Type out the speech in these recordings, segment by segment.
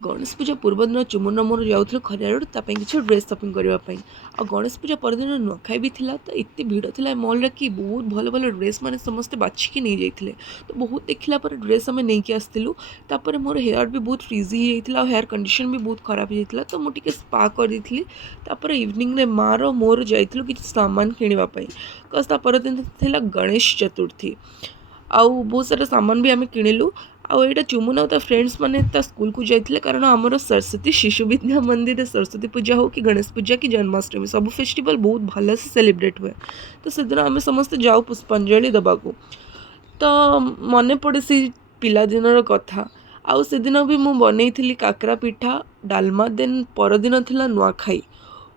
गणेश पूजा पूर्वदिन चुमुन मोर जाऊँ खरियार किसी dress shopping करने आ गणेश पूजा परदिन नुआखाई भी थिला तो एत भिड़ था मॉल कि बहुत भल भल ड्रेस मैंने समस्ते बाछिकी नहीं जाते तो बहुत देखला पर ड्रेस आम नहीं आसलु तापर मोर हेयर भी बहुत फ्रीजी होता हेयर कंडीशन भी बहुत खराब होता तो मुझे स्पा करदी तापर इवनिंग रे मार मोर जाइलु कि सामान किणापी कज परदिन थिला गणेश चतुर्थी आउ बहुत सारा सामान भी आम किणिलु आईटा चुमुन आ फ्रेंड्स मैंने स्कूल को जाते कारण आमर सरस्वती शिशु विद्या मंदिर सरस्वती पूजा हो कि गणेश पूजा कि जन्माष्टमी सब फेस्टिवल बहुत भल से सेलिब्रेट हुए तो से दिन आम समस्ते जाऊ पुष्पांजलि देवाक तो मन पड़े से पिलादिनर कथा आउ से दिन भी मुझे बनई काकरा पिठा डालमा देन परदिन थिला नुआखाई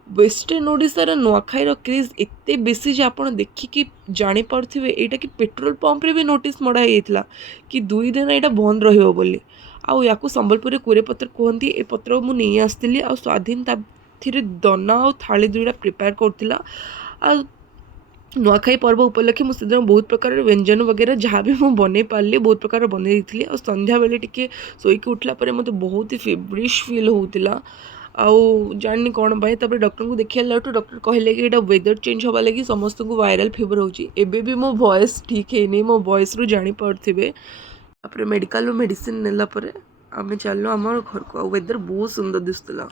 वेस्टर्न ओडिशार नुआखाईर क्रेज एते बेसी जे आपण देखिकी जापारे यहाँ कि पेट्रोल पंप रे भी नोटिस मड़ा होता कि 2 दिन यहाँ बंद रहिबो बोली आउ याकू संबलपुर कुरे पत्र कहती ए पत्र मुझे नहीं आसती आ स्वाधीन दना और थाली 2टा प्रिपेयर करथिला आ नुआखाई पर्व उपलक्षे मुझे दिन बहुत प्रकार व्यंजन वगैरह जहाँ भी मुझे बनई पार्ली बहुत प्रकार बनई थी और संध्या बेले टिके शोक उठला मत बहुत ही फेब्रिश फिल होता आउ जानी कौन पाई तब डॉक्टर को देखा डॉक्टर कहले कि वेदर चेंज हवा लगी समस्त को वायरल फीवर होची एबे भी मो वॉइस ठीक है नहीं मो वॉइस रू जानी पारथिबे मेडिकल मेडिसिन नेला परे आमे चलो आम घर को वेदर बहुत सुंदर दिसुला।